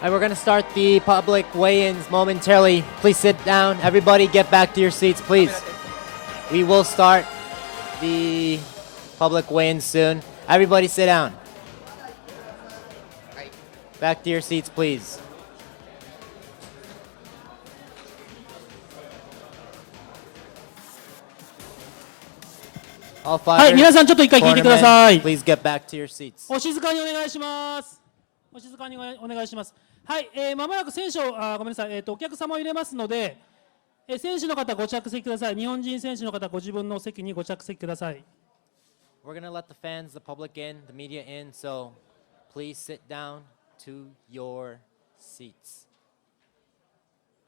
All right, we're going to start the public weigh-ins momentarily. Please sit down. Everybody get back to your seats, please. We will start the public weigh-ins soon. Everybody sit down. Back to your seats, please. All はい、 fighters, 皆さんちょっと一回聞いてくださ cornermen, い。 please get back to your seats. お静かにお願いします。お静かにお願いします。はい、まもなく選手を、ごめんなさい、お客様を入れますので、選手の方ご着席ください。日本人選手の方ご自分の席にご着席ください。We're going to let the fans, the public in, the media in, so please sit down to your seats.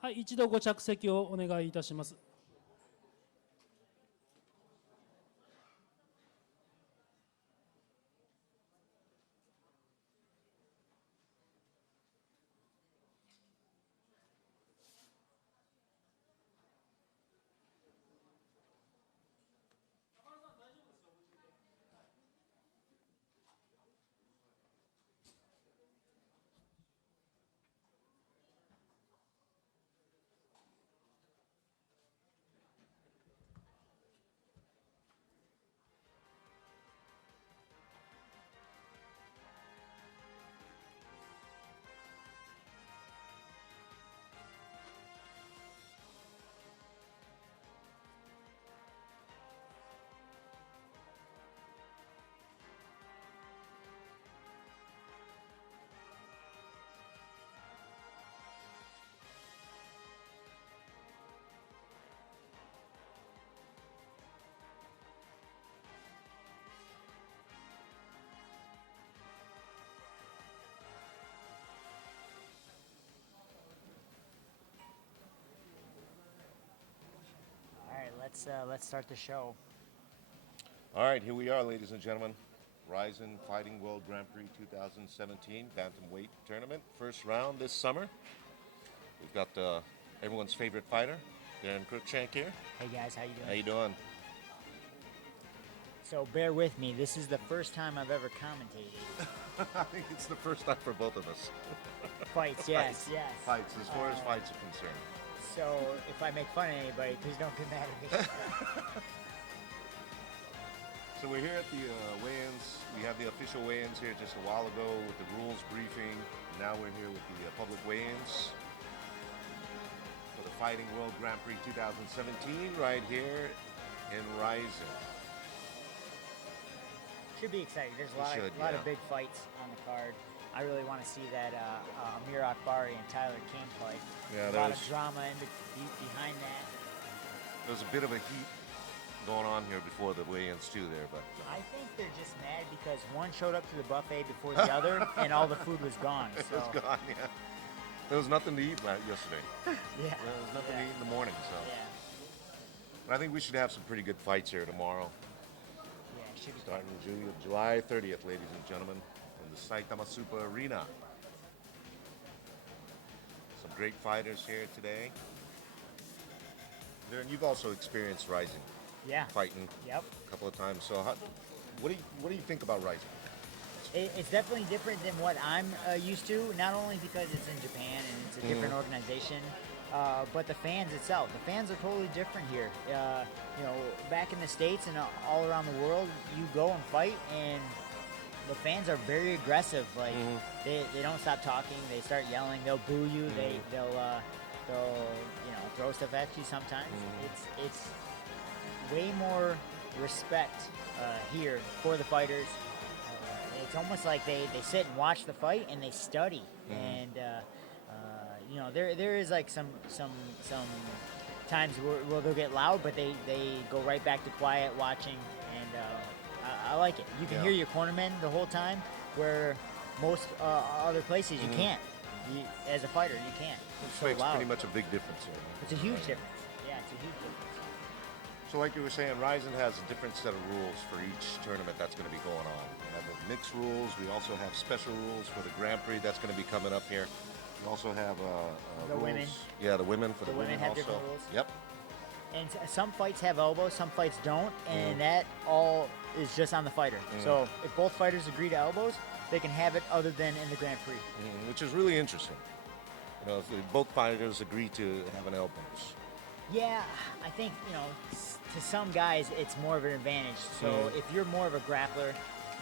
はい、一度ご着席をお願いいたします。Let's start the show. All right, here we are, ladies and gentlemen. RIZIN Fighting World Grand Prix 2017 Bantamweight Tournament. First round this summer. We've got everyone's favorite fighter, Darren Cruikshank here. Hey guys, how you doing? How you doing? So bear with me. This is the first time I've ever commentated. I think it's the first time for both of us. Fights, yes, yes. Fights, as far as fights are concerned. So if I make fun of anybody, please don't get mad at me. So we're here at the weigh-ins. We had the official weigh-ins here just a while ago with the rules briefing. Now we're here with the public weigh-ins for the Fighting World Grand Prix 2017 right here in RIZIN. Should be exciting. There's a lot of big fights on the card. I really want to see that Amir Akbari and Tyler King fight. Yeah, a lot of drama behind that. There was a bit of a heat going on here before the weigh-ins too there, but I think they're just mad because one showed up to the buffet before the other, and all the food was gone. So. It was gone, yeah. There was nothing to eat yesterday. Yeah. There was nothing to eat in the morning, so. Yeah. But I think we should have some pretty good fights here tomorrow. Yeah, it should be. Starting July 30th, ladies and gentlemen, from the Saitama Super Arena. Some great fighters here today. Darren, you've also experienced RIZIN. Yeah. Fighting. Yep. A couple of times. So, what do you think about RIZIN? It's definitely different than what I'm used to. Not only because it's in Japan and it's a different organization, but the fans itself. The fans are totally different here. You know, back in the States and all around the world, you go and fight, and the fans are very aggressive. Like they don't stop talking. They start yelling. They'll boo you. They'll you know, throw stuff at you sometimes. It's way more respect here for the fighters. It's almost like they sit and watch the fight and they study. And you know, there is like some times where they'll get loud, but they go right back to quiet watching. And I like it. You can hear your cornerman the whole time, where most other places you can't. As a fighter, you can't. It's so makes loud. pretty much a big difference here. It's a huge difference. Yeah, it's a huge difference. So like you were saying, RIZIN has a different set of rules for each tournament that's going to be going on. We have the mixed rules. We also have special rules for the Grand Prix that's going to be coming up here. We also have The rules. women. Yeah, the women for the women have also. different rules. Yep. And some fights have elbows, some fights don't, and that all is just on the fighter. So if both fighters agree to elbows, they can have it other than in the Grand Prix. Which is really interesting. You know, if both fighters agree to have an elbows. Yeah, I think, to some guys it's more of an advantage. So if you're more of a grappler,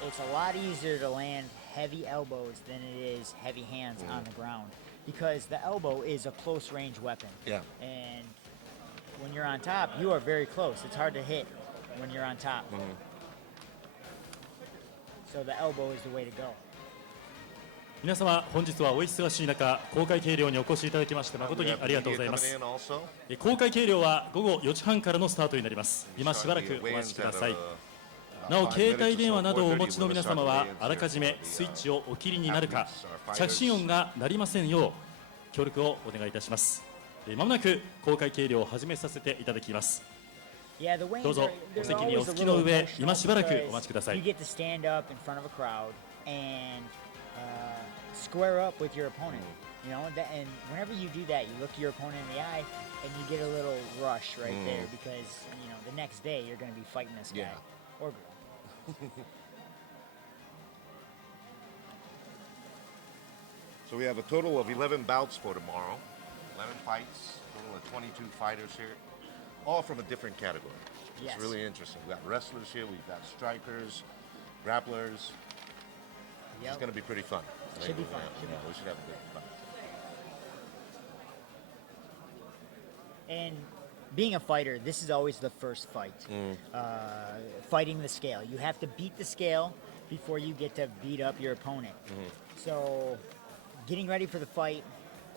it's a lot easier to land heavy elbows than it is heavy hands on the ground, because the elbow is a close range weapon. Yeah. And when you're on top, you are very close. It's hard to hit when you're on top. So the elbow is the way to go. 皆様本日はお忙しい中公開計量にお越しいただきまして誠にありがとうございます。公開計量は午後4時半からのスタートになります。今しばらくお待ちください。なお携帯電話などをお持ちの皆様はあらかじめスイッチをお切りになるか着信音が鳴りませんよう協力をお願いいたします。まもなく公開計量を始めさせていただきます。どうぞお席にお着きの上今しばらくお待ちください。Square up with your opponent, and whenever you do that, you look your opponent in the eye, and you get a little rush right there because the next day you're going to be fighting this guy or girl. So we have a total of 11 bouts for tomorrow. 11 fights, total of 22 fighters here, all from a different category. Yes. It's really interesting. We've got wrestlers here, we've got strikers, grapplers. It's going to be pretty fun. Should be fun. We should have a good fun. And being a fighter, this is always the first fight. Fighting the scale. You have to beat the scale before you get to beat up your opponent. So getting ready for the fight,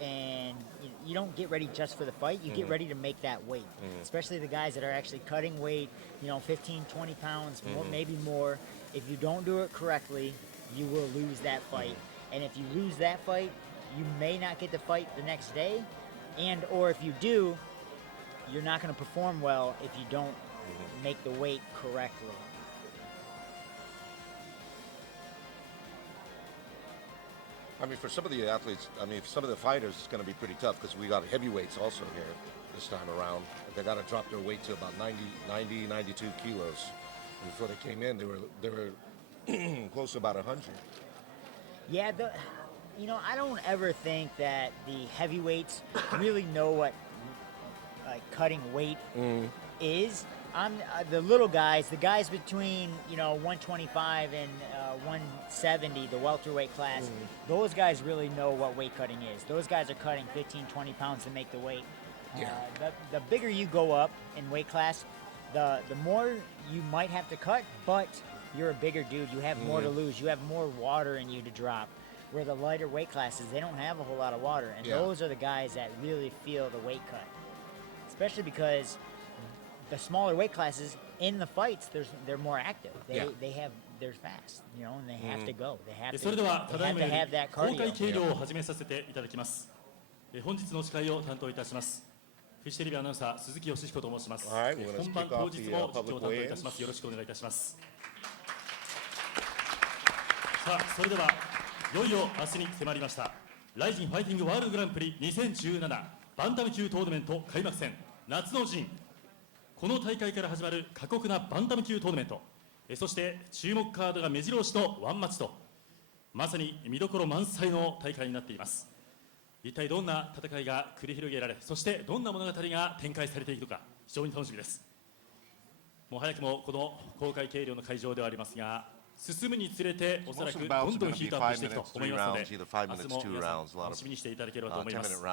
and you don't get ready just for the fight, you get ready to make that weight. Especially the guys that are actually cutting weight, 15, 20 pounds, more, maybe more. If you don't do it correctly, you will lose that fight. And if you lose that fight, you may not get to fight the next day, or if you do, you're not going to perform well if you don't make the weight correctly. I mean, for some of the athletes, some of the fighters, it's going to be pretty tough because we got heavyweights also here this time around. They got to drop their weight to about 90, 92 kilos. And before they came in, they were close to about 100. Yeah, I don't ever think that the heavyweights really know what cutting weight is. The little guys, the guys between 125 and 170, the welterweight class, those guys really know what weight cutting is. Those guys are cutting 15, 20 pounds to make the weight. The bigger you go up in weight class, the more you might have to cut, but you're a bigger dude. You have more to lose. You have more water in you to drop. Where the lighter weight classes, they don't have a whole lot of water, and those are the guys that really feel the weight cut. Especially because the smaller weight classes in the fights, they're more active. They're fast, and they have to go. They have それではただいまよ to have that り公開 cardio. 計量を始めさせていただきます。本日の司会を担当いたしますフジテレビアナウンサー鈴木義彦と申します。本番当日も実況を担当いたします。よろしくお願いいたします。さあそれではいよいよ明日に迫りましたライジンファイティングワールドグランプリ2017バンタム級トーナメント開幕戦夏の陣。この大会から始まる過酷なバンタム級トーナメント、そして注目カードが目白押しのワンマッチとまさに見どころ満載の大会になっています。一体どんな戦いが繰り広げられ、そしてどんな物語が展開されていくのか非常に楽しみです。もう早くもこの公開計量の会場ではありますが進むにつれておそらくどんどんヒートアップしていくと思いますので明日も皆さん楽しみにしていただければと思います。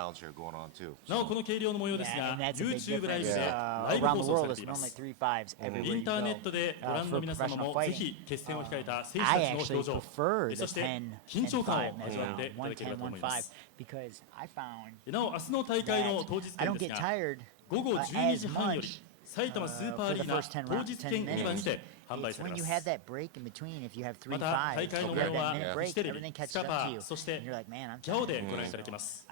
なおこの計量の模様ですが YouTube ライブでライブ放送されています。インターネットでご覧の皆様もぜひ決戦を控えた選手たちの表情そして緊張感を味わっていただければと思います。なお明日の大会の当日券ですが午後12時半よりさいたまスーパーアリーナ当日券売り場にて販売されます。また大会の模様はフジテレビ、スカパー、そしてギャオでご覧いただけます。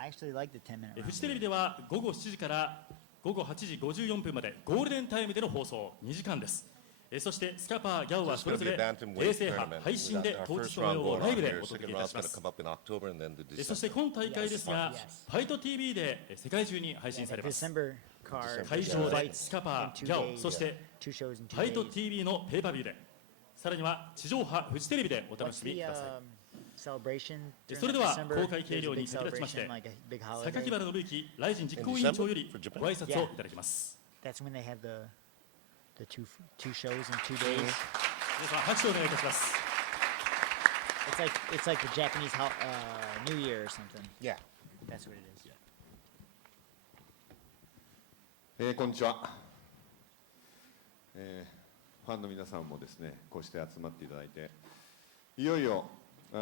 フジテレビでは午後7時から午後8時54分までゴールデンタイムでの放送2時間です。そしてスカパー、ギャオはそれぞれ衛星波、配信で当日の模様をライブでお届けいたします。そして今大会ですがファイト TV で世界中に配信されます。会場でスカパー、ギャオ、そしてファイト TV のペーパービューでさらには地上波フジテレビでお楽しみください。celebration そ during れで the は December. 公開計 There's a 量に big 先立ちまして celebration, like a big 榊 holiday. 原信之ライジン実行委員長よりご挨拶をいただきます。 That's when they have the two shows in 2 days. 皆さん拍手をお願いいたします。 It's like the Japanese New Year or something. Yeah. That's what it is. こんにちは、ファンの皆さんもですね、こうして集まっていただいて、いよいよThe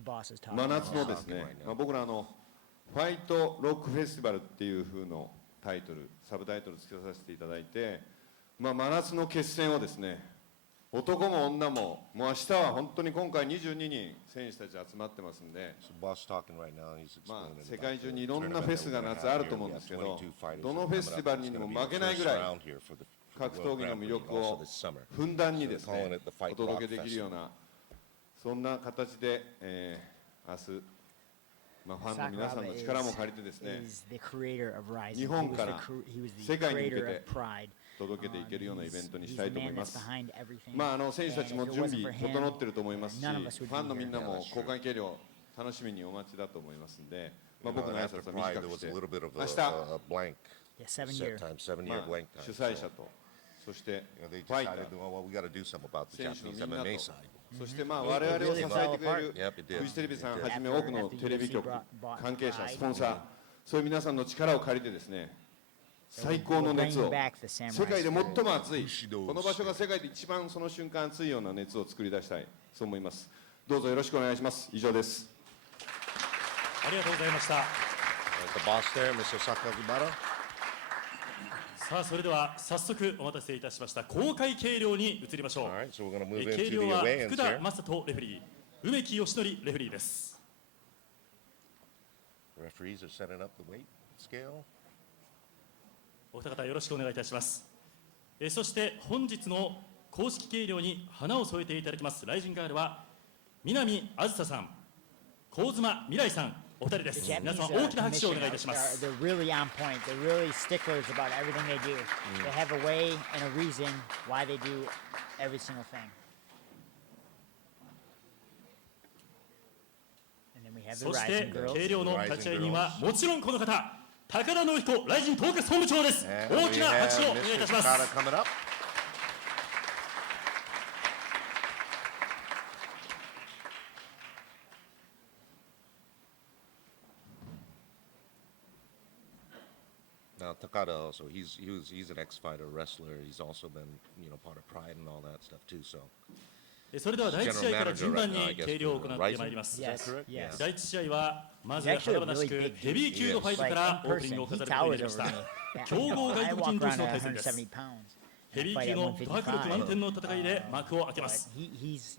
boss is talking. 真夏のですね、僕らファイトロックフェスティバルっていう風のタイトル、サブタイトルつけさせていただいて、真夏の決戦をですね、男も女も、もう明日は本当に今回22人選手たち集まってますんで、世界中にいろんなフェスが夏あると思うんですけど、どのフェスティバルにも負けないぐらい格闘技の魅力をふんだんにですね、お届けできるような、そんな形で、明日、ファンの皆さんの力も借りてですね、日本から世界に向けて届けていけるようなイベントにしたいと思います。選手たちも準備整っていると思いますし、ファンのみんなも公開計量楽しみにお待ちだと思いますので、僕の挨拶は短くして、明日、主催者と、そしてファイター、選手のみんなと、そして我々を支えてくれるフジテレビさんはじめ多くのテレビ局、関係者、スポンサー、そういう皆さんの力を借りてですね、最高の熱を、世界で最も熱い、この場所が世界で一番その瞬間熱いような熱を作り出したい、そう思います。どうぞよろしくお願いします。以上です。ありがとうございました。さあ、それでは早速お待たせいたしました公開計量に移りましょう。計量は福田正人レフェリー、梅木義則レフェリーです。お二方よろしくお願いいたします。そして本日の公式計量に花を添えていただきますライジンガールは南あずささん、高妻未来さん、お二人です。皆さん大きな拍手をお願いいたします。They're really on point. They're really sticklers about everything they do. They have a way and a reason why they do every single thing. And then we have the そし RIZIN て girls. 計量の立会人はもちろんこの方、高田信彦ライジン統括本部長です。大きな拍手をお願いいたします。Now Takada also, he's an ex-fighter wrestler. He's also been, part of Pride and all that stuff too. So それでは第一試合から順番に計量を行ってまいります。第一試合はまず華々しくヘビー級のファイトからオープニングを飾ることになりました。強豪外国人同士の対戦です。ヘビー級のド迫力満点の戦いで幕を開けます。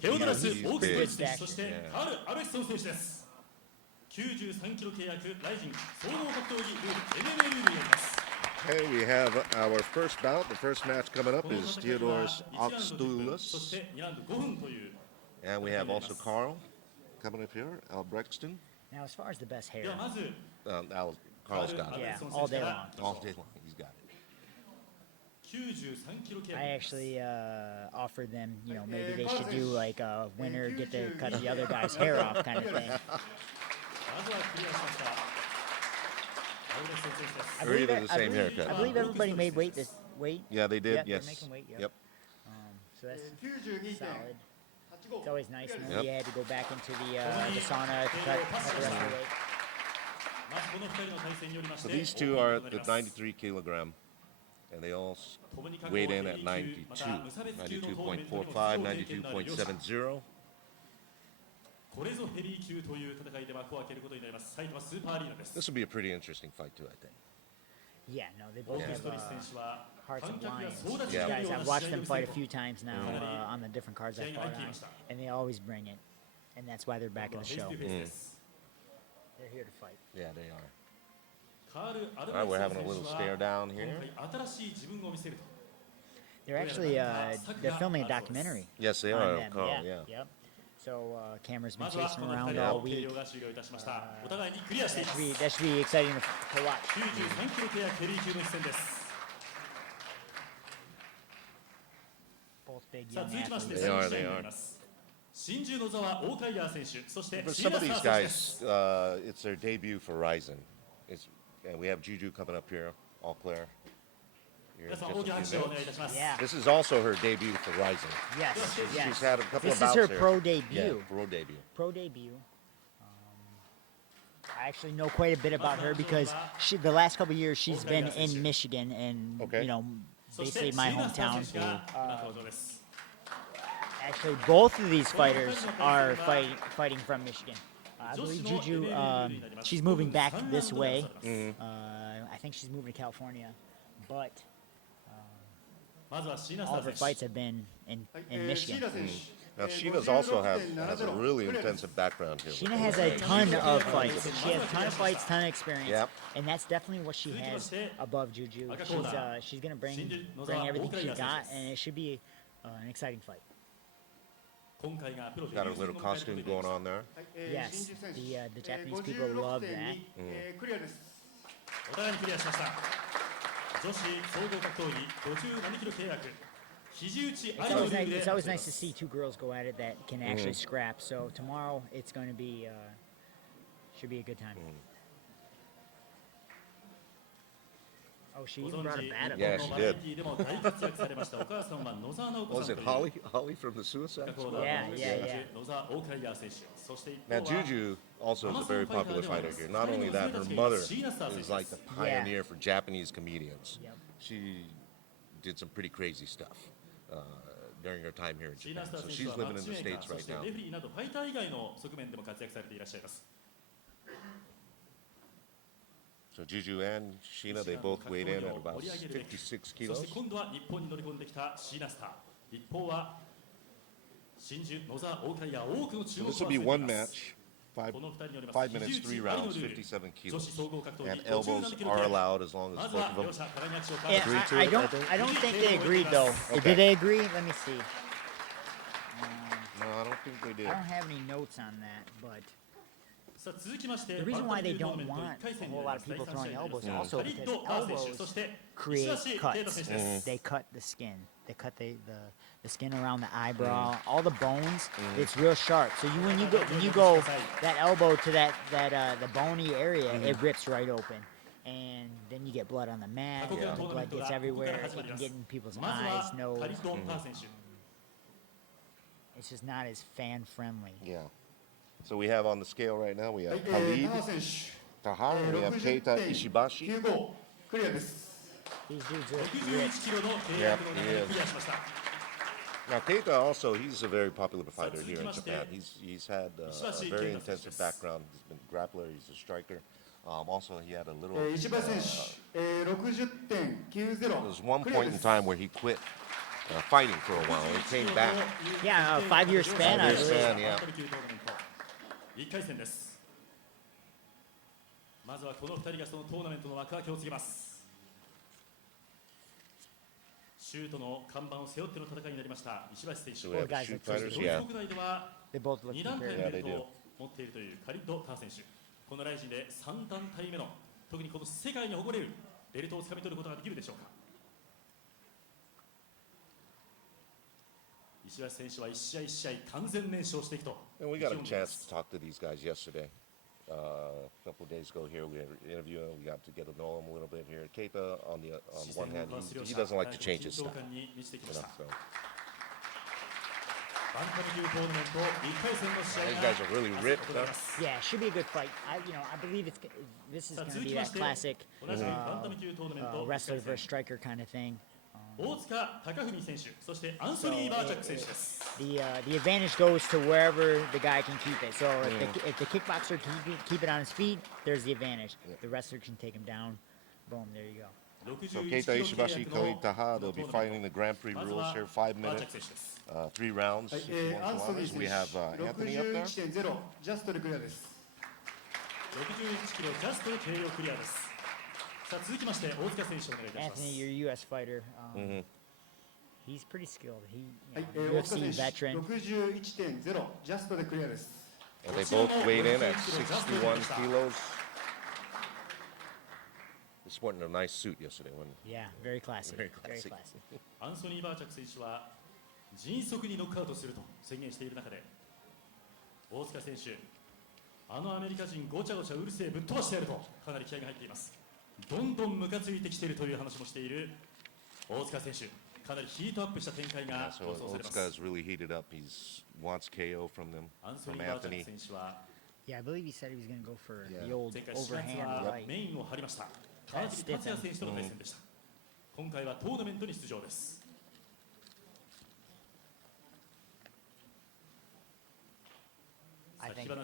テオドラス・オークストリッチ選手、そしてカール・アルエッソン選手です。93キロ契約ライジン総合格闘技ルール MMA ルールになります。Okay, we have our first bout. The first match coming up is Theodoros Oxoulis. And we have also Carl coming up here, Albrechtston. Now, as far as the best hair, Carl's got it. yeah, all day long. All day long, he's got it. I actually offered them, maybe they should do like a winner get to cut the other guy's hair off kind of thing. I believe everybody made weight. Yeah, they did. Yes. They're making weight. Yep. So that's solid. It's always nice. Now you had to go back into the sauna to cut the rest of the weight. So these two are at the 93 kilogram, and they all weighed in at 92, 92.45, 92.70. これぞヘビー級という戦いで幕を開けることになります。さいたまスーパーアリーナです。 This will be a pretty interesting fight too, I think. Yeah, no, they both have hearts of lions. Yeah. These guys, I've watched them fight a few times now on the different cards I've fought on, and they always bring it, and that's why they're back in the show. They're here to fight. Yeah, they are. All right, we're having a little stare down here. They're actually they're filming a documentary. Yes, they on are. them. Carl, Yeah. yeah. Yep. So cameras been chasing around all week. That should be exciting to watch. Both big young athletes. They are. 真珠野沢大海川選手、そして For シ some ーナ of スタ these ー選手です。 guys, it's their debut for RIZIN. And we have Juju coming up here, all clear. Here in 皆さん just 大きな a 拍 few 手をお minutes. 願いいたします。 Yeah. This is also her debut for RIZIN. Yes, She's yes. had a couple This of is bouts her here. pro debut. Yeah, pro debut. Pro debut. I actually know quite a bit about her because the last couple of years she's been in Michigan and Okay. you know そして basically シ my ーナスター hometown. 選手が今登場です。 Actually, both of these fighters are fighting from Michigan. I believe Juju, she's moving back this way. I think she's moving to California, but まずはシーナス all タ of ー her 選 fights 手。 have been in シー Michigan. ナ選手 Now, Sheena's also has a really intensive background here. Sheena has a ton of fights. She has a ton of fights, ton of experience, Yep. and that's definitely what she has above Juju. She's gonna bring everything she got, and it should be an exciting fight. 今回がプロ Got a little costume going on there. 真 Yes, 珠選手 the Japanese people love that. 56.2、クリアです。お互いにクリアしました。女子総合格闘技57キロ契約。肘打ちあ It's りの always ルー nice. ルで It's always 争いま nice to す。 see two girls go at it that can actually scrap. So tomorrow it's going to be should be a good time. Oh, she ご even 存 brought 知 a bat 日 up. 本 Yeah, の she バ did. ラエティでも大活躍されましたお母さんは野沢直子 Was さん it という Holly from the Suicide コー Squad? ナー Yeah, yeah, yeah. 野沢大海川選手、そして一 Now, 方は Juju also is a very popular fighter here. Not only that, her mother is like the pioneer for Japanese comedians. Yep. She did some pretty crazy stuff during her time here in シーナ Japan. スター So 選手 she's はマ living ッ in チ the メーカ States ー、そ right して now. レフェリーなどファイター以外の側面でも活躍されていらっしゃいます。 So Juju and Sheena, they both weighed in at about 56そ kilos. して今度は日本に乗り込んできたシーナスター。一方は真珠野沢大海川多くの注 So 目を this 集 will め be てい one ます。 match, この二人によります 5 minutes, 肘打ち 3 ありの rounds, ルール。 57女 kilos. 子総合格闘技 And elbows 57キロ are 契約。 allowed as long ま as ず both は of 両 them. 者互いに握手を交 Yeah, わし Agree ます to I it, don't. I think? I don't think they agreed though. Okay. Did they agree? Let me see. No, I don't think they did. I don't have any notes on that, but さあ続きまして the reason バンタ why ム they 級トーナ don't メント want 1回 a 戦に whole な lot り of ます people 第 throwing 三試合に elbows なります also カリ because ッド・カー選手 elbows そして create 石橋啓太 cuts. 選手です They cut the skin. They cut the skin around the eyebrow, all the bones. It's real sharp. So when you go that elbow to the bony area, it rips right open, and then you get blood on the mat. 過去 The のトーナメン blood トが gets ここ everywhere. から It 始まり can ます get in people's まず eyes, はカ nose. リッド・カー選手 It's just not as fan friendly. Yeah. So we have on the scale right now, we はい have タ Khalid ハ選手 Taha, we have Keita Ishibashi. 60.95、クリアです。 These dudes are 61 ripped. キロの契約の中でクリアしました Now, Keita also, he's a very popular fighter So, here in Japan. He's had a very intensive background. He's been a grappler, he's a striker. Also, he had a little. 石橋選手、60.90、 There was one クリア point で in す。 time where he quit fighting for a while. He came back. Yeah, a 5-year span, I 5-year believe. span, yeah. 1回戦ですまずはこの2人がそのトーナメントの幕開けを告げますシュートの看板を背負っての戦いになりました石橋選 So 手 we have Four guys shoot that fighters, ドイ yeah. ツ国内では They both look 2団体 prepared. の Yeah, ベ they ル do. トを持っているというカリッド・ター選手このライジンで3団体目の特にこの世界に誇れるベルトをつかみ取ることができるでしょうか石橋選手は一試合一試合完全燃焼していくと And we got a chance to talk to these guys yesterday. A couple of days ago here, we had an interview and we got to get to know him a little bit here. Keita, on one hand, he doesn't like to change his style. に満ちてきま You し know, た so バンタム級トーナメント1回戦の試合 these が guys are really 明 ripped, 日行われます Yeah, it should be a good fight. I believe this is さあ going to 続 be きま that して classic 同じくバンタム級トーナメント wrestler 1回 versus 戦 striker kind of thing. 大塚貴文選手そしてアンソニー・バーチャック選手です The advantage goes to wherever the guy can keep it. So if the kickboxer can keep it on his feet, there's the advantage. The wrestler can take him down. Boom, there you go. So 61 Keita キロ契 Ishibashi, 約の Khalid Taha, they'll be トーナメン fighting the Grand Prix トまず rules は here, 5バーチャッ minutes, ク選手です 3 rounds. はい if you ア want ン to ソニー honest. 選 We have 手、 Anthony up there. 61.0、ジャストでクリアです。 61キロジャストで軽量クリアですさあ続きまして大塚選手お願いいたします Anthony, your U.S. fighter. He's pretty skilled. He, はい you know, 大塚 UFC 選手、 veteran. 61.0、ジャストでクリアです。 And they both weighed in at 61 kilos. He sporting a nice suit yesterday. When Yeah, very classy. Very Very classy. classy. アンソニー・バーチャック選手は迅速にノックアウトすると宣言している中で大塚選手、あのアメリカ人ごちゃごちゃうるせえぶっ飛ばしてやるとかなり気合が入っています。どんどんムカついてきているという話もしている大塚選手、かなりヒートアップした展開が So 予想されます。 Otsuka's really heated up. He wants KO from them, アンソ from ニー・バーチャッ Anthony. ク選手は Yeah, I believe he said he was going to go for Yeah. the old 前回4月 overhand は right. メインを張りました川尻達也選手との対戦でした。今回はトーナメントに出場です。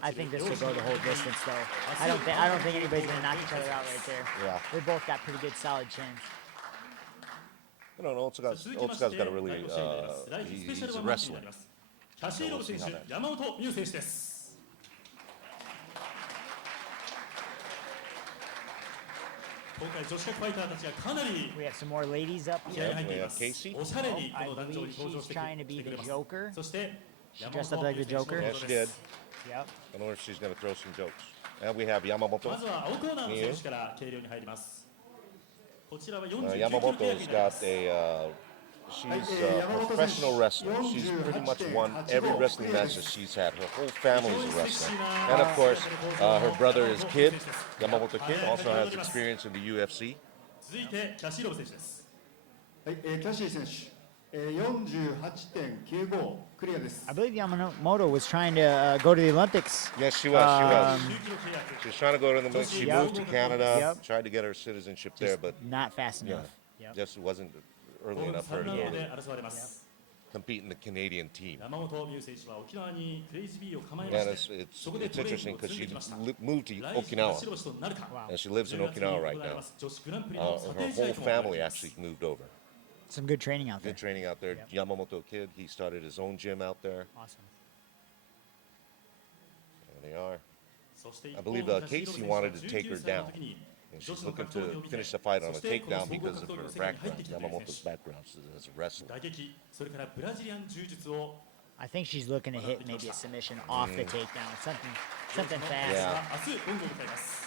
I think this will go the whole distance, though. I don't think anybody's going to knock each other out right there. Yeah. They both got pretty good, solid chins. I don't know. Otsuka's got a really, he's a wrestler. キャシーロブ選手、山本美優選手です。今回女子格ファイターたちがかなり We have some more ladies up 気合 here. が入っています。 Casey? おしゃれにこ I の壇上に believe 登場 she's して trying to be くれ the ます。 Joker. そして She dressed up like the Joker. Yeah, she did. Yep. I wonder if she's going to throw some jokes. And we have Yamamoto. まずは青コーナーの選手から計量に入ります。こちらは49キロ契約 Yamamoto's になりま got す。 she's a professional wrestler. She's pretty much won every wrestling match that she's had. Her whole family is a wrestler. And of course, her brother is Kid. Yamamoto Kid also has experience in the UFC. 続いてキャシーロブ選手です。はい、キャシー選手、48.95 クリアです I believe Yamamoto was trying to go to the Olympics. Yes, she was. She was. 9キロ契約。 She was trying to go to the Olympics. She Yep. moved to Canada, Yep. tried to get her citizenship there, but Not fast yeah, enough. Yep. just wasn't 後 early 半 enough for her 3 to ラウン go ドで to 争われます。 compete in the Canadian team. 山本美優選手は沖縄にクレイジービーを構えま And し it's, て、 it's, そこで it's トレーニ interesting ングを because 積ん she できました。 moved to 来日が Okinawa 白星となるか。 and she lives in 10月に Okinawa 行 right われ now. ます女子グランプリの査 Her 定試 whole 合とも言われ family ています actually moved over. Some good training out there. Good training out there. Yamamoto Kid, he started his own gym out there. Awesome. There they are. そして I 一方 believe キャシーロブ Casey 選手は wanted to take her 19歳の down. 時に And 女 she's 子の looking 格闘技を to 見て、 finish the fight on そ a してこの takedown 総合 because 格 of 闘技の her 世界に入って background, きた選 Yamamoto's 手。 background as a wrestler. 打撃、それからブラジリアン柔術を I think she's looking to hit maybe a submission off the takedown, something fast. Yeah. 明日本郷を迎えます。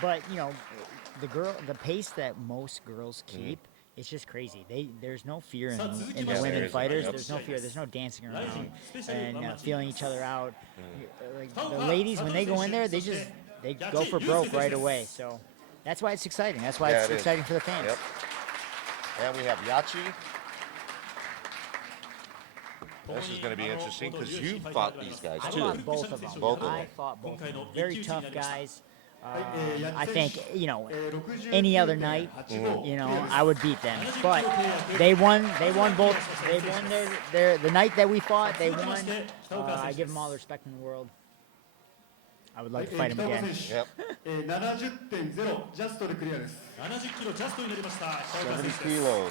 But you know, the pace that most girls keep, it's just crazy. There's no fear in the Yeah, women there isn't. fighters. Yep. There's no fear. There's no dancing around Rising, and feeling each other out. Like the ladies, when they go in there, they go for broke right away. So that's why it's exciting. That's why Yeah, it's it is. exciting for the fans. Yep. And we have Yachi. This is going to be interesting because you fought these guys I too. fought both of them. Both of I them. fought both of them. 今回の Very 一騎打ちに tough なりました。 guys. I think, you know, any other night, you know, I would beat them. But they won both. They won the night that we fought. They won. I give them all the respect in the world. I would like to fight them 北岡 again. 選手、70.0 ジャストでクリアです 70キロジャストになりました北岡選70手です。 kilos.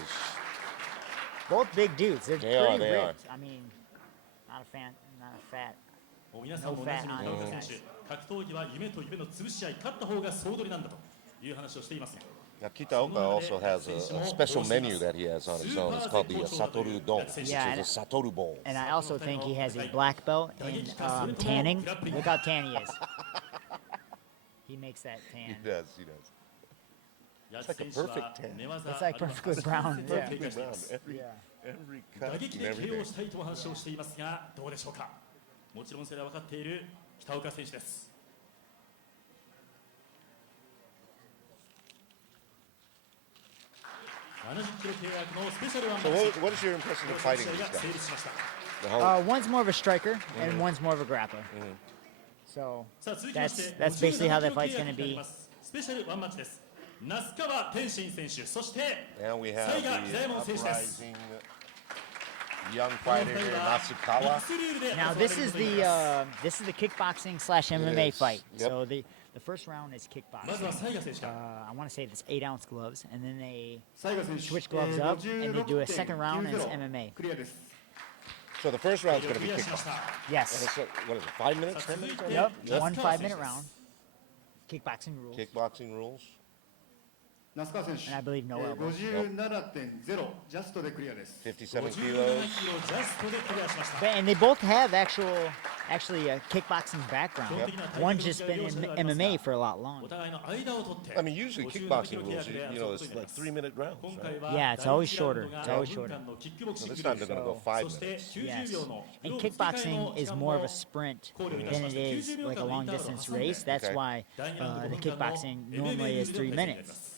Both big dudes. They're They are, pretty they are. ripped. I mean, not a fat. もう皆さんもおなじみ北岡選手、格闘技は夢と夢の潰し合い、勝った方が総取りなんだという話をしています。 Now, Kitaoka also has a special menu that he has on his own. It's called the Satoru Don, which Yeah, is a Satoru bowl. And I also think he has a black belt in tanning. Look how tan he is. He makes that He tan. does, he does. ヤ It's チ like a 選手は perfect tan. 寝技 It's like perfectly brown. 経 Yeah. 過しています。 Every cut 打撃 and で KO everything. したいとお話をしていますが、どうでしょうか。もちろんそれは分かっている北岡選手です。70キロ契約のスペシャルワンマ So ッチ。 what is your impression of この fighting 試合 these が成 guys? 立しました。 The whole- One's more of a striker and one's more of a grappler. So さあ続きまして that's basically how that 57キロ fight's 契約 going to になり be. ますスペシャルワンマッチです。那須川天心選手、そして And we have サイガー the 平山選手です。 uprising young この fighter 2 here, 人はミッ Nasukawa. クスルールで Now 争われ this る is ことになり the ます。 this is the kickboxing / MMA Yes. fight. Yep. So the first round is まずは kickboxing. サイガー選手から。 I want to say it's 8-ounce gloves, and then they 西賀選手 switch gloves up, and they do a second round, and it's 56.90 MMA. クリアです So the first round is ク going to リ be アしまし kickboxing. た。 Yes. What is it, 5 minutes, さあ 10 minutes? 続いて Yep. 那須 One 川選 5-minute 手です。 round. Kickboxing rules. Kickboxing rules. 那須川選手 And I believe no elbow. 57.0 ジャストでクリアです57 57 kilos. キロジャストでクリアしました。 And they both have actual actually a kickboxing background. Yep. One's just been in MMA for a lot お longer. 互いの間を取って I mean, usually kickboxing rules, you know, it's like 3-minute rounds, 今 right? 回は Yeah, it's always shorter. 第 It's 一ラウ always ンドが shorter. 5分間のキックボクシング So this time they're gonna go 5そして minutes. 90秒の And 両付け替えの kickboxing 時 is 間 more of も a sprint 考慮いた than しま it して is 90秒 like a 間のイ long ンターバルを distance 挟んで race. That's Okay. why 第2ラウンド the 5分間の kickboxing MMA normally is ルール 3 で対戦になり minutes. ます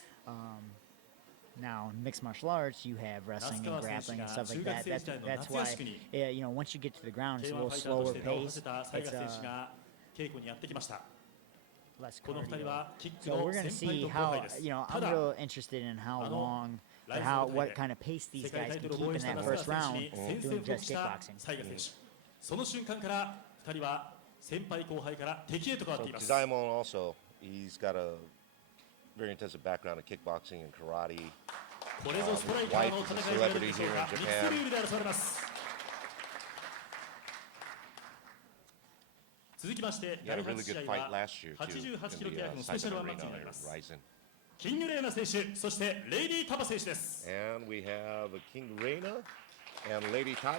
Now, in mixed martial arts, you have wrestling and grappling and stuff like that. That's why, you know, once you get to the ground, it's a K1 フ little ァイターと slower して名を馳 pace. せたサイ It's ガ選手が稽古にやってきました less この2人 cardio. はキック So の we're going to 先輩 see と後 how, 輩です you know, た I'm だ real interested in how long or what kind of pace these 世界 guys タイト can ルを keep 防衛 in した that 那須 first 川選 round 手に宣戦 doing 布告 just した kickboxing. サイガ選手その瞬間から2人は先輩後輩から敵へと変わっています Kizaemon also, he's got a very intensive background in kickboxing and karate. これぞストライカーの戦いになるでしょうかミックスルールで争われます続きまして He 第 had a 8 really 試 good 合 fight は last year too 88キロ in 契約 the のスペシャル Saitama ワンマッチ Arena になりま in す RIZIN. キングレーナ選手そしてレイディータバ選手です And we have a King Reina and Lady Taba.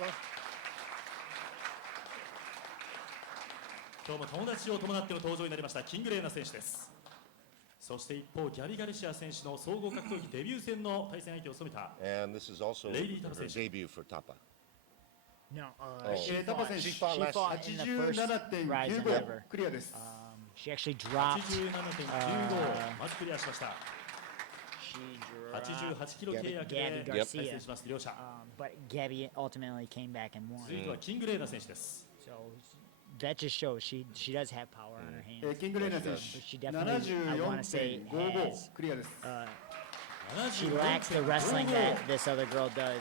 今日も友達を伴っての登場になりましたキングレーナ選手ですそして一方ギャビ・ガルシア選手の総合格闘技デビュー戦の対戦相手を務めた And this is also Lady her Taba debut for Tapa. No, Oh. Tapa she 選手 fought in the first Ryzen 87.95 ever. クリアです She actually dropped. 87.95まずクリアしました She dropped 88キロ契約で Gabby 対 Garcia. 戦します両者 But Gabby ultimately came back and won. 続いてはキングレーナ選手です So that just shows she does have power on her hands. キングレイナー選 But she 手 definitely, I want to say, 74.55 has, クリアです she lacks the wrestling that this other girl does.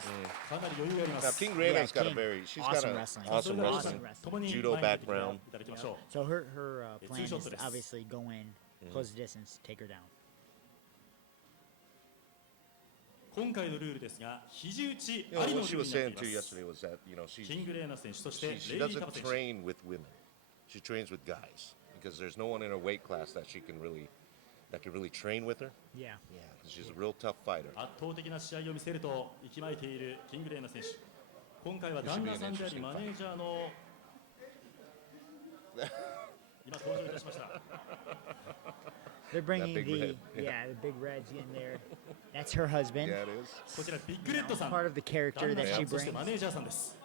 かなり余裕がありま Now す King Reina's got a King. very, she's got Awesome an wrestling. awesome それでは Awesome wrestling, wrestling. 共に judo 前に出てい background. ただきましょ So her plan is two-shot to です obviously go in, close the distance, take her down. 今回のルールですが肘打ち You あ know, りの what ルー she ルに was なって saying い too ます yesterday was that, you know, キングレーナ選手そしてレイ she ディー doesn't タバ選手 train with women. She trains with guys because there's no one in her weight class that she can really, that can really train with her. Yeah. Yeah, 'cause she's a real tough fighter. 圧倒的な試合を見せると息巻いているキングレーナ選手今回は旦那さんでありマネージャーの今登場いたしました They're bringing big the, red. yeah, the big reds in there. That's her husband. Yeah, it is. こちらビッグレッドさん Part of the character 旦那 that さ she んそして brings. マネージャーさんです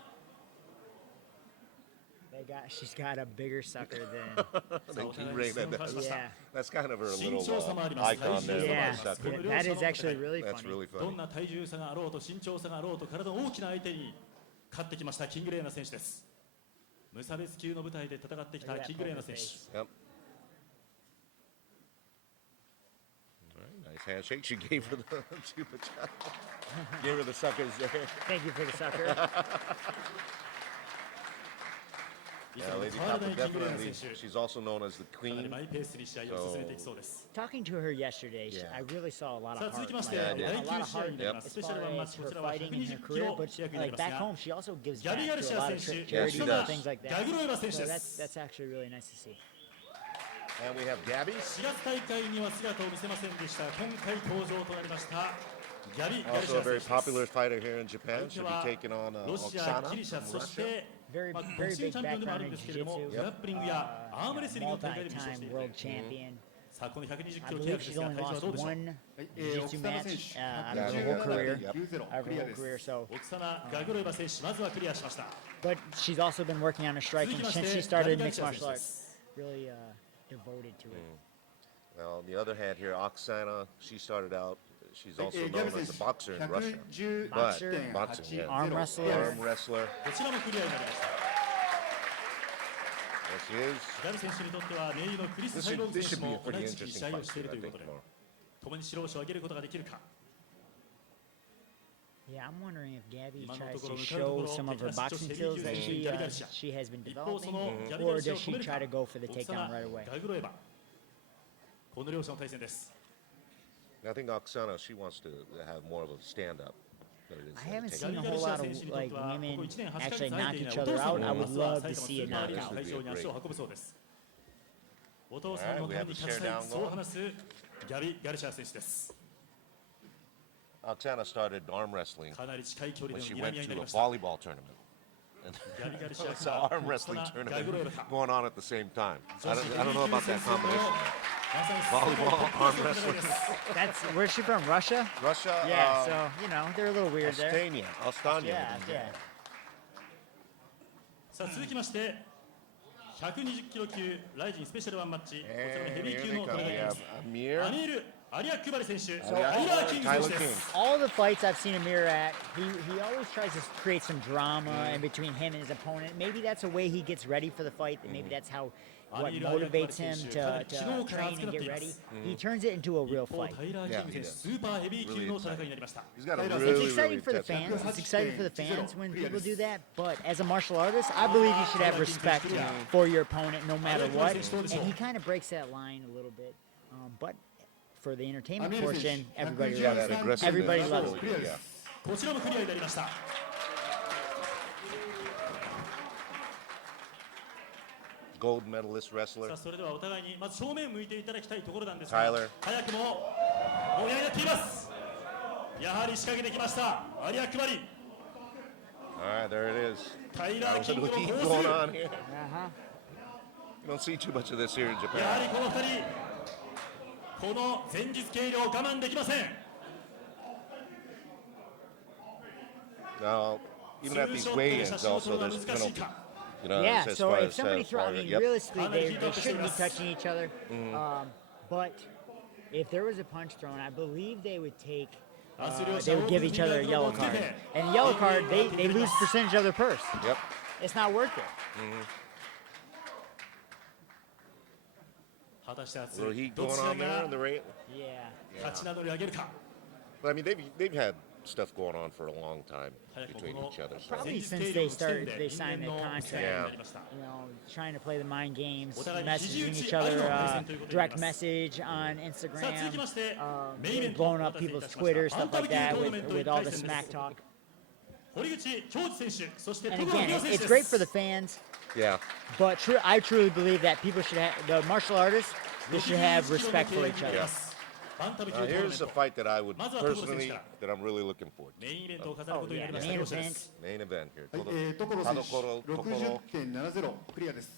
She's got a bigger sucker than. さあお King 互いに Reina, 質問を交わしました Yeah. That's kind of her 身 little 長差もあります icon there. 体重差もあ Yeah. ります Sucker. この両 That 者 is の actually 戦い really That's funny. really どん funny. な体重差があろうと身長差があろうと体の大きな相手に勝ってきましたキングレーナ選手です無差別級の舞台で戦ってきた Look at that キングレーナ poker 選手 face. Yep. All right, nice handshake. She gave her the gave her the suckers there. Thank you for the sucker. いつ Yeah, もと Lady 変わらない Tapa キングレーナ definitely. 選手 She's also known as the かなり queen. マイペースに試合を進めていきそうです Talking to her yesterday, Yeah. I really saw a lot さあ of 続 heart. きまして like, 第 a 9 lot of 試合 heart になります as スペシャル far ワンマッ as チこ her ちらは fighting in her 120キ career, ロ but 試合になり like ます back が home, she also gives ギャ back ビ・ガル to シ a ア lot 選 of 手 charities そ and が things like ギャ that. グロエバ選手 So で that's す that's actually really nice to see. And we have Gabby. 4月大会には姿を見せませんでした今回登場となりましたギャビ・ガルシ Also ア a 選 very 手 popular です fighter here in Japan. 相手 She'll は be taking on ロシア、 Oksana ギリシャ、 from そし Russia. て Very ボク very シング big チャンピオンでもあるん background で in すけれども jiu-jitsu. グラップリングやアームレスリングの大会でも優勝してい Multi-time る world champion. さあこの120キ I ロ契 believe 約で she's すが only 体重は lost どうでしょう one 奥 jiu-jitsu 田 match 選手 out of her whole career. 87.90 Out of ク her リア whole です career. So, オクサナ・ガグロエバ選手まずはクリアしました but she's also been working on her 続 striking きまし since て she ギャビ・ started ガル mixed シア選 martial 手で arts. す Really devoted to it. Well, on the other hand here, Oksana, she started out, she's also ギャ known ビ as 選 a 手 boxer in Russia. But boxing, yeah. 110.80 Arm wrestler. Arm wrestler. こちらもクリアになりました There she is. ギャビ選手にとっては盟友のクリス・ This サイボー should, グ this 選手 should be a も同 pretty じ時期 interesting 試合 fight をしてい too, ると I いうこ think. とで Tomorrow. 共に白星を上げることができるか Yeah, I'm wondering if Gabby 今の tries ところ to 向かうとこ show ろ some of 敵 her なし boxing としてヘビー skills that 級ギャビ・ガルシア she has been 一方その developing, ギャビ・ガ or ルシアを does 止 she める try か to go for the オクサ takedown ナ right away? ガグロエバこの両者の対戦です I think Oksana, she wants to have more of a stand-up. Than it is I haven't takedown. seen a whole lot of like women actually knock each other out. I would love to see a ナ knockout. 会場に足を運ぶそうですお父さんのために勝ちたいそう話すギャビ・ガルシア選手です Oksana started arm wrestling かなり近い距離 when で she の睨 went み合いにな to り a ました volleyball tournament. and ギャリギャリし合っ it's た an arm 立 wrestling 派なギャグロ tournament エロか going on at the same time. 女子 I don't know about that ヘビー級戦線の combination. まさに Volleyball, 世界トップクラスの arm 戦いです That's where's she from? Russia? Russia, Yeah, so you know they're a little weird there. Ostania. Yeah, yeah. さあ続きまして120キロ級ライジンスペシャルワンマッチこちらのヘ And ビー here 級 they の come. 戦い We で have す Amir. アニール・アリア・クバリ選手 Tyler タイラー・キング選手で King. す All the fights I've seen Amir at, he always tries to create some drama in between him and his opponent. Maybe that's a way he gets ready for the fight. Maybe that's how what motivates him to train and get ready. He turns it into a real 一方 fight. タイラー・キング選手スーパーヘビー級の戦いになりました He's got a It's really, It's really exciting for the tough fans. It's exciting for the fans 108.0 when people do that. But as a martial artist, I believe you should have respect for your opponent no matter what. And he kind of breaks that line a little bit. But for the entertainment Amir portion,選手 everybody 113 loves it. aggressiveness. Everybody loves it. Yeah. こちらもクリアになりましたGold medalist wrestler. さあそれではお互いにまず正面向いていただきたいところなんですが Tyler. 早くも盛り上がっていますやはり仕掛けてきましたアリア・クバリ All right, there it is. タイラー・ How's キ it ングの going コース on here? Uh-huh. You don't see too much of this here in や Japan. はりこの2人この前日計量我慢できません Now, even at ツー these ショットで weigh-ins 写真を撮 also, るのは there's 難しい penalty. か You know, Yeah, as so far if as, somebody throw, I far- mean, yep. realistically, they Heat up shouldn't be the touching each other. But if there was a punch thrown, I believe they would take, they would give each other a yellow card. And a yellow card, they lose percentage of their purse. Yep. It's not worth it. 果たして熱 A little い heat ど going ちら on there が in the ring. Yeah. 勝ち名乗り上げるか But I mean, they've had stuff going on for a long time 早くも between この each other. Probably 前日 since 計 they 量の時点 started, で they 因 signed 縁 the の contract. 戦いになりました You know, trying to play the mind games, お互いに messaging 肘打 each ちあり other, の対戦ということになり direct ます message on さあ続きま Instagram, してメインイベント blowing お up 待たせい people's たしま Twitter, した stuff バンタム like that 級トーナ with, メント with 1 all 回 the 戦で smack す talk. 堀口恭司選手そして And 所 again, 亮選手 it's で great す for the fans, Yeah. but I truly believe that people should have, the martial artists, they should have respect for each other. Yeah. バンタム級 Now トーナメン here's a ト fight that I would まずは所選手 personally から that I'm really looking forward メ to. インイベントを飾ることになりました Oh, yeah, 両者です Main event here. はい、所選手 Tokoro 60.70クリアです。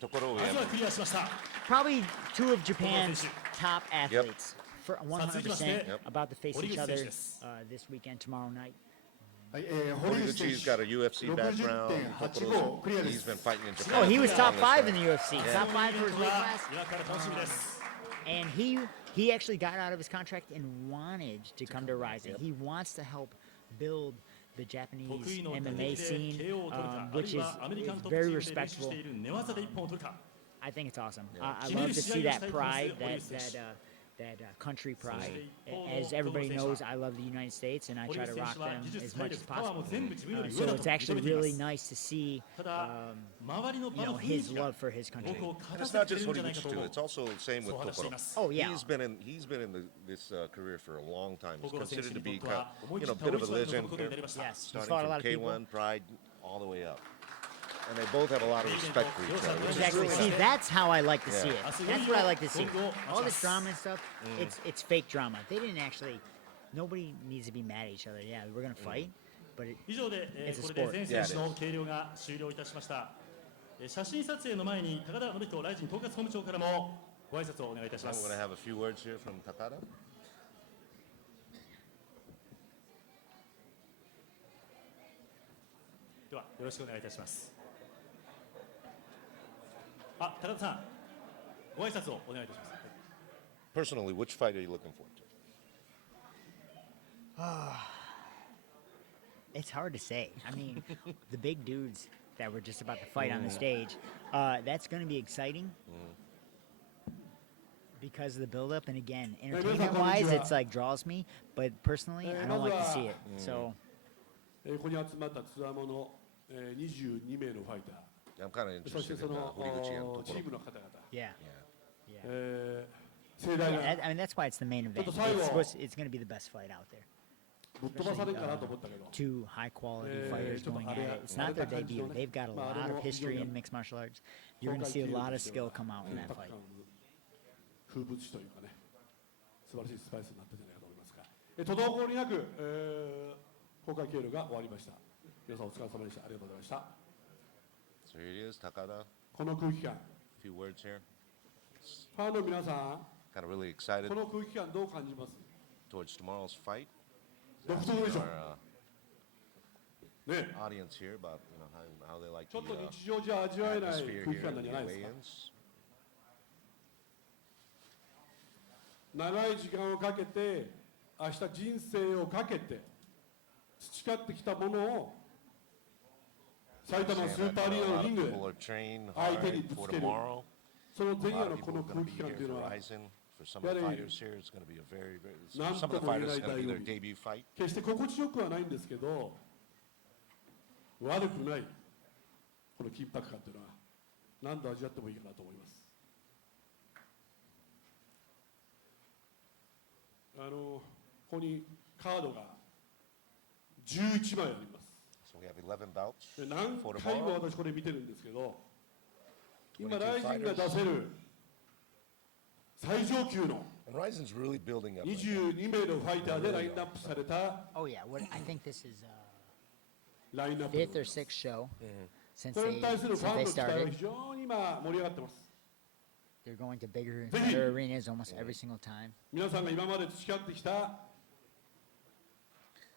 Tokoro まずは Uyama. クリアしました Probably two of Japan's top athletes, for 100% Yep. about to face each other 堀口選手です this weekend, tomorrow night. はい、堀口選 Horiguchi's 手 got a UFC background. 60.85クリアで He's す。 been fighting in Japan. Oh, he was for top the 5 longest in the UFC, Yeah. top 5 for his イベント weight は class. 今から楽しみです And he actually got out of his contract and wanted to come to RIZIN. He wants to help build the Japanese 得意の打 MMA 撃で scene, 慶応を取るか、あ which る is いはアメリカントップ very チームで練習し respectable. ている寝技で一本を取るか I think it's awesome. I 決め love る to 試 see 合をした that いと思います pride, 堀口選手 that country pride. そして一方の As everybody 所選手は knows, I love the United States, and I 堀 try 口 to 選 rock 手は them 技術 as 体 much 力 as パワーも possible. 全部自分より So 上だ it's と actually 認めていま really す nice to see ただ周りの場の雰囲 his 気が love for his country. 僕を And 勝 it's た not せてく just れるんじゃないか Horiguchi と too. 思う It's also the same そう with 話してい Tokoro. ます Oh yeah. He's been in this career for a long time. He's 心選手 considered to にとっ be ては思い you 切 know った bit 大 of 一 a 番に臨 legend むことになりました Yes, he's starting fought a from lot of people. K1 Pride all the way up. And they both have a lot of respect for each other. Which is Exactly. really See, nice. that's how I like to Yeah. see it. That's what I like to see. All this drama and stuff, it's fake drama. They didn't actually. Nobody needs to be mad at each other. Yeah, we're gonna fight, but it, 以上で、It's a これ sport. で全選手の計量が終了いたしました、写真撮影の前に高田典彦ライジン統括本部長からもご挨拶をお願いいたしま I'm す going to have a few words here from Takada. ではよろしくお願いいたしますあ、高田さんご挨拶をお願いいたします Personally, which fight are you looking forward to? it's hard to say. I mean, the big dudes that were just about to fight on the stage, that's gonna be exciting. Because of the build-up, and again, entertainment-wise, it's like draws me. But personally, I don't like to see it. So ここに集まったつわもの22名のファイタ I'm kind of ー、そして interested そ in の Horiguchi and チー Tokoro. ムの方々、 yeah, yeah. 盛大な I mean, that's why it's the main event. But the fight It's gonna be the best fight out there. ぶっ飛ばされるかなと思ったけど、 Two high-quality fighters going at it. It's not their debut. They've got a lot of history in mixed martial arts. You're gonna see a lot of skill come out in that タッ fight. カーの風物詩というかね、素晴らしいスパイスになったんじゃないかと思いますが、滞りなく、公開計量が終わりました。皆さんお疲れ様でした。ありがとうございました。So here it is, Takada. この空気感、 A few words here. ファンの皆さん、 Kind of really excited この空気感どう感じます？ towards tomorrow's fight. 独特でしょ Our ね。 audience here about how they like ちょっと the 日常じゃ味わえない atmosphere 空気 here 感な in ん the じゃないですか。 weigh-ins. 長い時間をかけて、明日人生をかけて培ってきたものを埼玉 Saying スー that, パーアリーナ a の lot リ of ングで people are trained 相手に hard ぶ for つける tomorrow. その A 前夜 lot の of こ people の are 空 going to 気 be 感 here というの for は RIZIN. For some of the やはり fighters here, it's going to be a very, very. なん Some と of the も言え fighters ない it's going to be their 醍醐味 debut fight. 決して心地よくはないんですけど悪くないこの緊迫感というのは何度味わってもいいかなと思います。ここにカードが11枚あります。 So we have 11 bouts で何 for 回も tomorrow. 私これ見てるんですけど今22ライジンが出せる最上級の And RIZIN's really building up. Right now. 22名のファイターでラインナップされた Oh yeah, I think this is ラインナップ fifth or sixth show since それに対するファン they の期待は started. 非常に今盛り上がってます。 They're going to bigger and ぜひ better arenas almost every single time. 皆さんが今まで培ってきた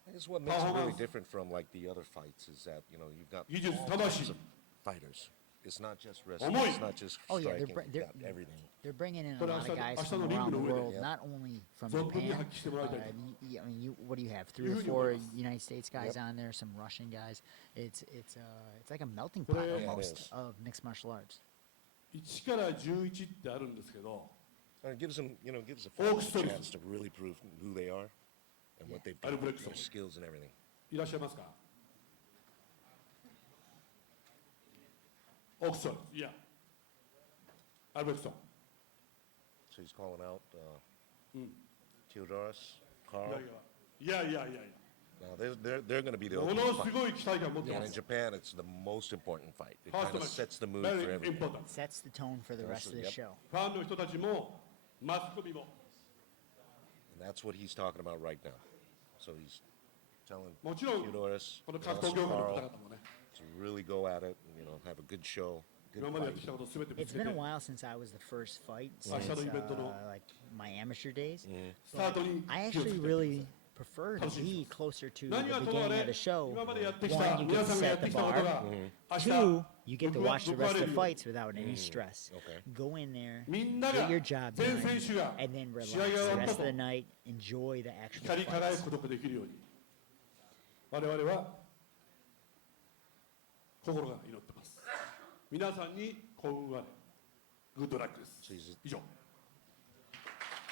I guess what makes it really Performance. different from like the other fights is that you've got 技術 all 魂 types of fighters. It's not just wrestling. 重い It's not just Oh yeah, striking. they're You've got everything. they're bringing in a これ lot of 明日 guys 明日 from のリング around の the 上で world, not only from 存分に Japan. 発揮してもらいたいと I mean, what do you have? 3 or いうふうに思い 4 ます。 United States guys on there, some Russian guys. It's like a melting pot これ almost of mixed martial arts. 1から11ってあるんですけど And it gives them, gives the Oak fighters a Stones. chance to really prove who they are and what they've I'll done, break their some. skills and everything. いらっしゃいますかオークソンいやアルベルトソン So he's calling out Theodoros, い Carl. やいや Now they're going to be the も ultimate のす fight. ごい期待感を持ってま And in す。 Japan, it's the most important fight. It ファース kind ト of マッチ sets the mood very for everything. important Sets the tone for the rest of the Yep. show. ファンの人たちもマスコミも And that's what he's talking about right now. So he's telling もちろん Theodoros, この and 格 also 闘業界の方 Carl 々もね to really go at it, have a good show, good 今までやって fight. きたことを全てぶ It's つけ been て a while since I was the first fight, 明日 since のイベントの like my amateur days. スタートに I 気をつけ actually て really prefer to 楽しみに be closer to 何 the はともあ beginning れ of the show. 今までやってきた One, you 皆 get さ to んがやっ set て the きたこと bar. が明日 Two, you get to 報わ watch the 報わ rest れ of る the ように fights without any stress. Okay. Go in there, みんなが get your job 全 done, 選手が and then relax 試合が the 終わった rest of と the night. Enjoy the actual 光り輝 fights. くことができるように我々は心が祈ってます皆さんに幸運あれグッドラックです以上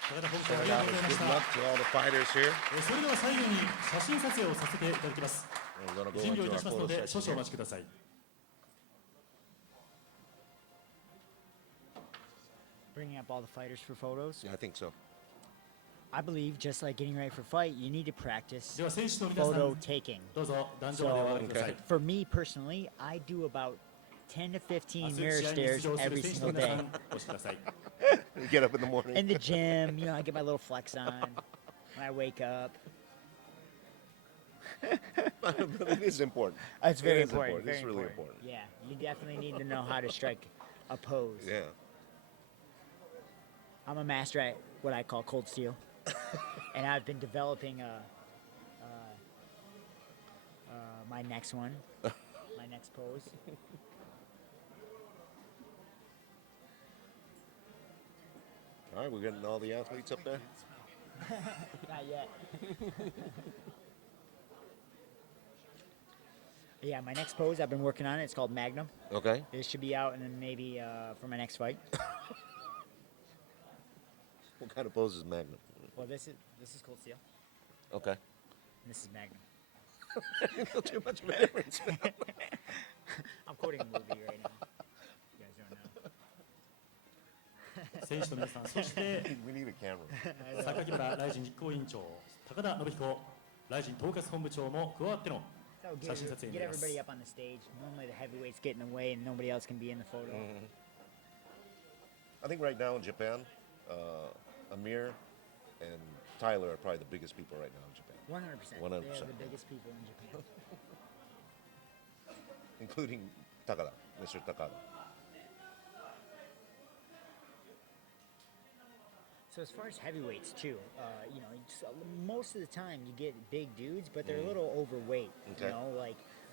高田本 So 会ありがとうござい good ました luck to all the fighters here. それでは最後に写真撮影をさせていただきます We're going to go 準備をい into た our しますの photo で session 少々お here. 待ちください Bringing up all the fighters for photos. Yeah, I think so. I believe, just like getting ready for a fight, you need to practice では選手の皆さ photo ん taking. どうぞ壇上までお上がりください For me personally, I do about 10 to 15明日 mirror 試合に出 stares 場す every る選手 single の皆さ day. んお越しください You get up in the morning. In the gym, I get my little flex on when I wake up. But it is important. It's very It is important. Very It's really important. important. Yeah, you definitely need to know how to strike a pose. Yeah. I'm a master at what I call cold steel, and I've been developing my next one, my next pose. All right, we're getting all the athletes up there. Not yet. Yeah, my next pose, I've been working on it. It's called Magnum. Okay. It should be out, and then maybe for my next fight. What kind of pose is Magnum? Well, this is cold steel, Okay. and this is Magnum. Not too much of a difference. I'm quoting a movie right now. You guys don't know. 選手の皆さんそして We need a camera. 榊原ライジン実行委員長高田信彦ライジン統括本部長も加わっての So 写真撮影に get なります everybody up on the stage. Normally the heavyweights get in the way, and nobody else can be in the photo. I think right now in Japan, Amir and Tyler are probably the biggest people right now in Japan, 100%. 100%. They're the biggest people in Japan. including Takada, Mr. Takada. So as far as heavyweights too, most of the time you get big dudes, but they're a little overweight. Okay.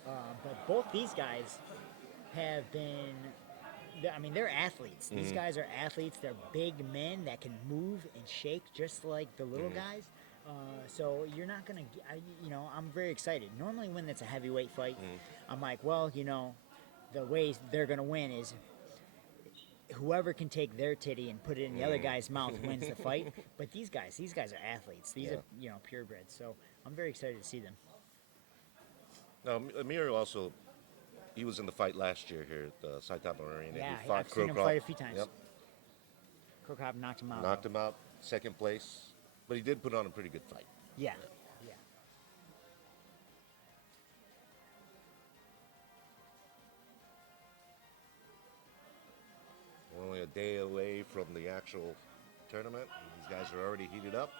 But both these guys have been. I mean, they're athletes. These guys are athletes. They're big men that can move and shake just like the little guys. So you're not gonna. I'm very excited. Normally, when it's a heavyweight fight, I'm like, well, the way they're gonna win is whoever can take their titty and put it in the other guy's mouth wins the fight. But these guys are athletes. These are purebreds. So I'm very excited to see them. Now, Amir also, he was in the fight last year here at the Saitama Arena. Yeah, He fought I've seen him Krokop. fight a few times. Yep. Krokop knocked him out. Knocked him out, second place. But he did put on a pretty good fight. Yeah. We're only a day away from the actual tournament. These guys are already heated up.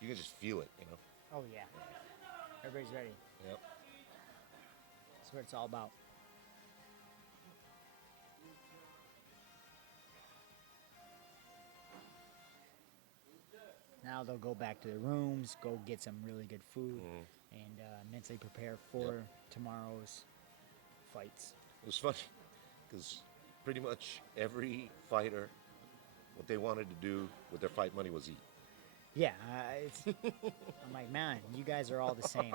You can just feel it, Oh yeah. Everybody's ready. Yep. That's what it's all about. Now they'll go back to their rooms, go get some really good food, and mentally prepare for tomorrow's fights. It was funny because pretty much every fighter, what they wanted to do with their fight money was eat. Yeah, I'm like, man, you guys are all the same,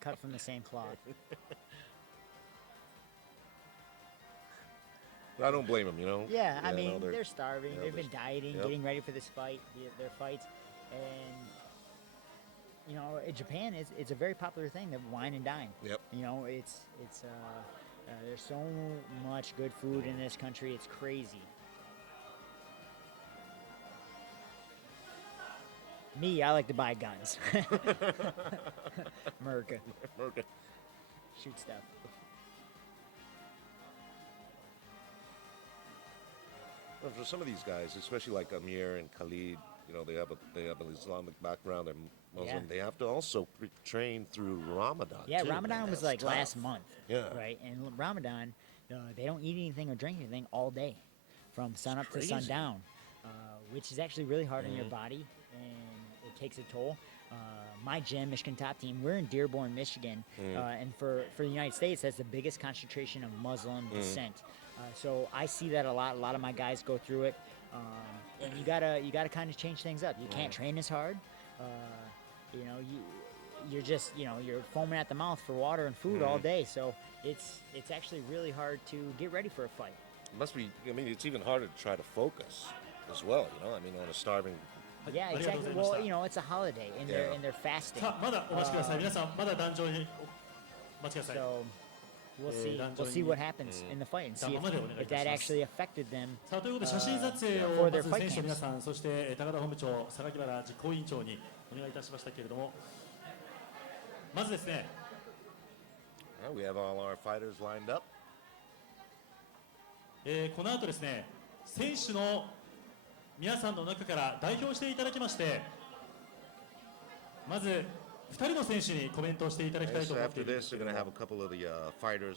cut from the same cloth. But I don't blame them, Yeah, I no, mean, they're starving. They've been dieting, Yep. getting ready for this fight, their fights, and in Japan, it's a very popular thing, the wine and dine. Yep. There's so much good food in this country. It's crazy. Me, I like to buy guns. America. Okay. Shoot stuff. Well, for some of these guys, especially like Amir and Khalid, they have an Islamic background. They're Muslim. Yeah. They have to also train through Ramadan. Yeah, too, Ramadan man. was That's like tough. last month. Yeah. Right? And Ramadan, they don't eat anything or drink anything all day from sun up to crazy. sundown, which is actually really hard on your body, and it takes a toll. My gym, Michigan Top Team, we're in Dearborn, Michigan, and for the United States, that's the biggest concentration of Muslim descent. So I see that a lot. A lot of my guys go through it, and you gotta kind of change things up. You can't train as hard. You're just you're foaming at the mouth for water and food all day. So it's actually really hard to get ready for a fight. It must be. I mean, it's even harder to try to focus as well. I mean, on a starving. Yeah, ありがとう exactly. ございました。 Well, it's a holiday, and they're fasting. さあまだお待ちください。皆さんまだ壇上にお待ちください。 So we'll see. Dan We'll see Johnny. what happens in the fight and see if that actually affected them. さあということで写真撮影を for ま their ず fight 選手の皆 camps. さんそして高田本部長榊原実行委員長にお願いいたしましたけれどもまずですね We have all our fighters lined up. この後ですね選手の皆さんの中から代表していただきましてまず2人の選手にコメントをしていただきたい Okay, と so 思ってい after るんで this, すけ they're れ going ど to も have a couple of the fighters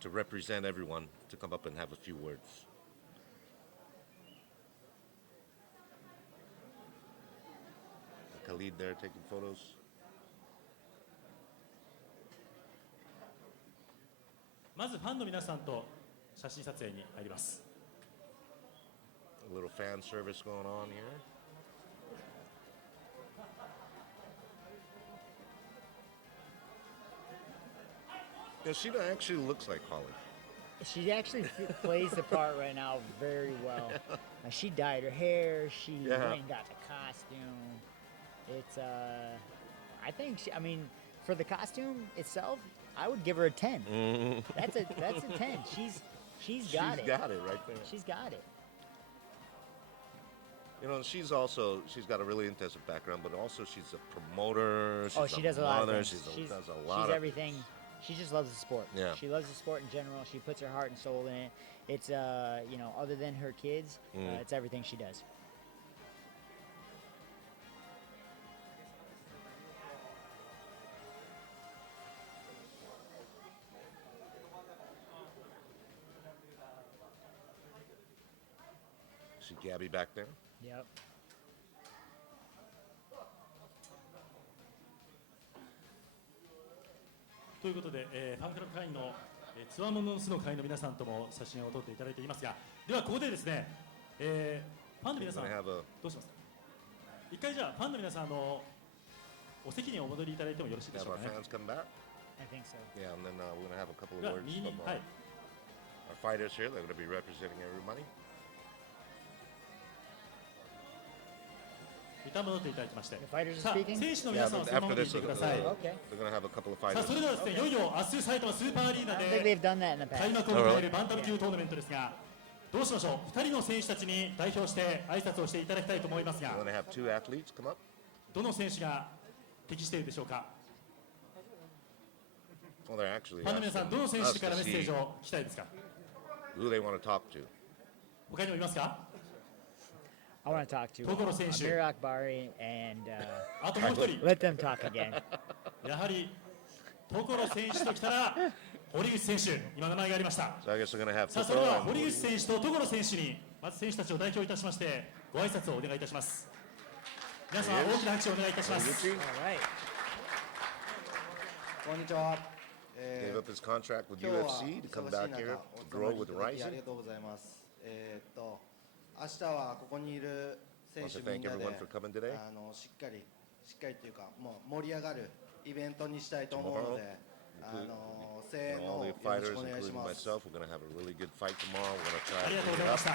to represent everyone to come up and have a few words. Khalid there taking photos. まずファンの皆さんと写真撮影に入ります A little fan service going on here. Yoshida actually looks like Holly. She actually plays the part right now very well. She dyed her hair. She went and got the costume. It's I think I mean for the costume itself, I would give her a 10. That's a 10. She's got it. She's got it right there. She's got it. She's got a really intensive background, but also she's a promoter. She's She does a lot of mother, things. She does a She's lot of everything. She just loves the sport. Yeah. She loves the sport in general. She puts her heart and soul in it. It's other than her kids, it's everything she does. See Gabby back there. Yep. ということで、ファンクラブ会員の、つわものの巣の会の皆さんとも写真を撮っていただいていますが、ではここでですね、ファンの皆さん We're gonna have a どうしますか。一回じゃあファンの皆さんお席にお戻りいただいてもよろしいでし have ょう our かね。 fans come back. I think so. Yeah, and then we're gonna have a couple で of は words 右に from はい。 our fighters here. They're gonna be representing everybody. 一旦戻っていただきまして、 The fighters are さあ speaking? 選手の Yeah, 皆さんは but そのま after までい this, てください。 Okay. they're gonna have a couple of さあ fighters. それではですね、いよいよ明日埼玉スーパーアリーナ I don't think で they've done that in the 開 past. 幕を迎えるバンタム級トーナメントですが、どうしましょう。2人の選手たちに代表して挨拶をしていただきたいと思いますが、 We're gonna have two athletes come up. どの選手が適しているでしょうか。 Well, they're actually ファンの皆さん、どの選 asking 手 us から to メッセー see ジを聞きたいですか。 who they want to talk to. 他にもいますか。 I want to talk to Toguro Senshu. Amir Akbari and あともう一人、 let them talk again. やはり所選手ときたら堀口選手、今名前がありました So I guess we're gonna have さあそれで Tokoro は and 堀 Mori. 口選手と所選手にまず選手たちを代表いたしましてご挨拶をお願いいたします。皆様大きな拍手をお願いいたします。 Horiuchi All right. こんにちは。 gave up his contract with 今日は UFC to come 忙しい back here 中 to お grow 集 with まりいただきあ RIZIN. りがとうございます。明日はここにいる選 Want 手 to みん thank なで everyone for coming today. しっかりというかもう盛り上がるイベントにしたいと思うので、声援 And の all よ the ろし fighters, くお願いし including ます。 myself, we're gonna have a really good fight tomorrow. We're gonna try あり to がとう clean ござ it いま up. した。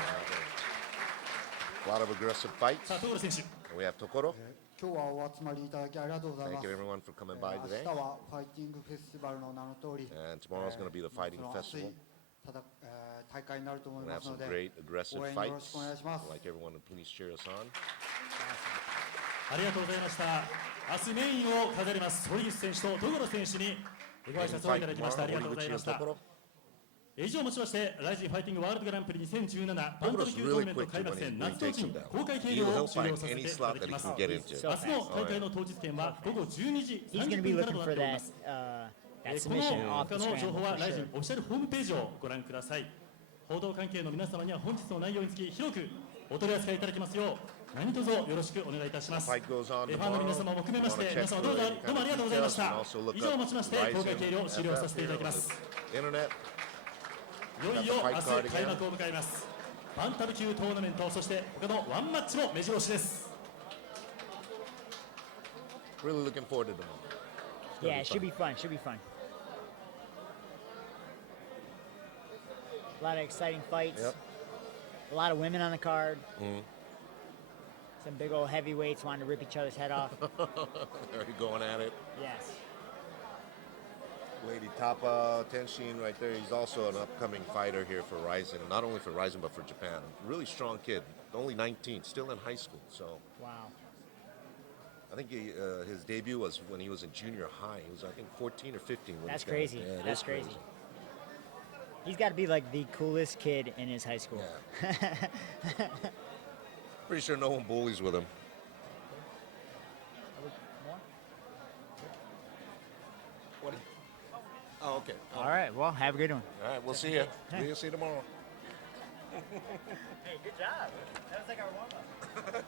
A lot of aggressive fights. さあ所選手、 We have Tokoro. 今日はお集まりいただきありがとうござい Thank ます。 you everyone for coming by 明 today. 日はファイティングフェスティバルの名の通り、 And tomorrow's gonna be the fighting その熱い festival. 大会になると思い We're gonna ま have すの some で、 great aggressive 応援よろし fights. くお願いします。 I'd like everyone to please cheer us on. ありがとうございました。明日メインを飾ります堀口選手と所選手にご挨 Main 拶をい fight ただきました。ありがとうござい tomorrow, ま Horiuchi し and た。 Tokoro. 以上をもちましてライジンファイティングワールドグランプリ2017バンタム級トーナメント開幕戦夏の陣公開計量を終了させていただきます。 He'll get into. 明日の大会の当日券は午後12時 He's going to 30 be 分から looking となっ for ておりま that す。 that この submission off 他 the の情 scramble 報は for ライジン sure. オフィシャルホームページをご覧ください。報道関係の皆様には本日の内容につき広くお取り扱いいただきますよう何卒よろしくお願いいたします。 Fight goes on ファンの tomorrow. 皆様も含めまして You wanna 皆 check 様どう for ぞ any どうもありがとうございました。 kind of details. You can also look 以上をもちまして up 公開計量 RIZIN 終了させていただきま FF す。 Internet. いよいよ明日開幕を迎えます。バンタム級トーナメントそして他のワンマッチも目白押しです。 Really looking forward to tomorrow. Yeah, it should be fun. Should be fun. A lot of exciting fights. Yep. A lot of women on the card. Some big old heavyweights wanting to rip each other's head off. Already going at it. Yes. Lady Tapa Tenshin right there. He's also an upcoming fighter here for RIZIN. Not only for RIZIN, but for Japan. Really strong kid. Only 19, still in high school. So Wow. I think his debut was when he was in junior high. He was, I think, 14 or 15. When That's he got- crazy. Yeah, it That's is crazy. He's got to be like the coolest kid in his high school. Pretty sure no one bullies with him. What? Oh, okay. All right. Well, have a good one. All right, we'll see you. We'll see you tomorrow. Hey, good job. That was like our warm up.